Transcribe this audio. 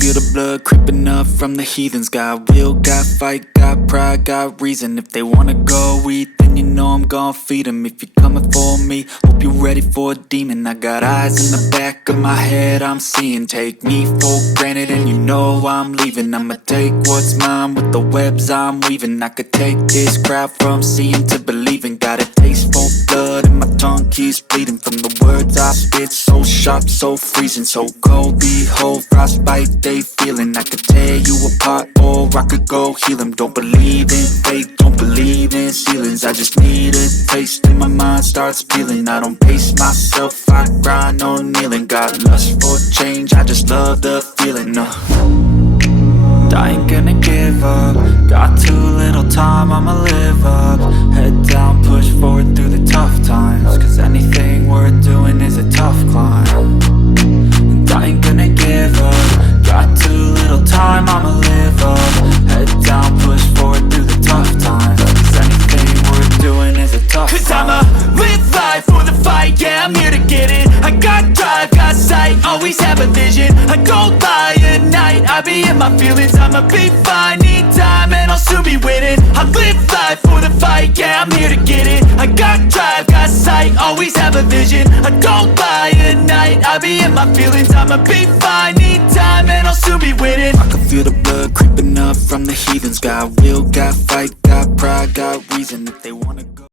feel the blood creeping up from the heathens. Got will, got fight, got pride, got reason. If they wanna go eat, then you know I'm gon' feed them. If you're coming for me, hope you're ready for a demon. I got eyes in the back of my head, I'm seeing. Take me for granted and you know I'm leaving. I'ma take what's mine with the webs I'm weaving. I could take this crowd from seeing to believing. Got a taste for blood and my tongue keeps bleeding from the words I spit. So sharp, so freezing, so cold. Behold, frostbite they feeling. I could tear you apart or I could go heal them. Don't believe in fate, don't believe in ceilings. I just need a taste and my mind starts peeling. I don't pace myself, I grind on kneeling. Got lust for change, I just love the feeling. I ain't gonna give up. Got too little time, I'ma live up. Head down, push forward through the tough times. Cause anything worth doing is a tough climb. And I ain't gonna give up. Got too little time, I'ma live up. Head down, push forward through the tough times. Cause anything worth doing is a tough climb. Cause I'ma live life for the fight, yeah, I'm here to get it. I got drive, got sight, always have a vision. I don't lie at night, I be in my feelings. I'ma be fine, need time and I'll soon be winning. I live life for the fight, yeah, I'm here to get it. I got drive, got sight, always have a vision. I don't lie at night, I be in my feelings. I'ma be fine, need time and I'll soon be winning. I can feel the blood creeping up from the heathens. Got will, got fight, got pride, got reason. If they wanna go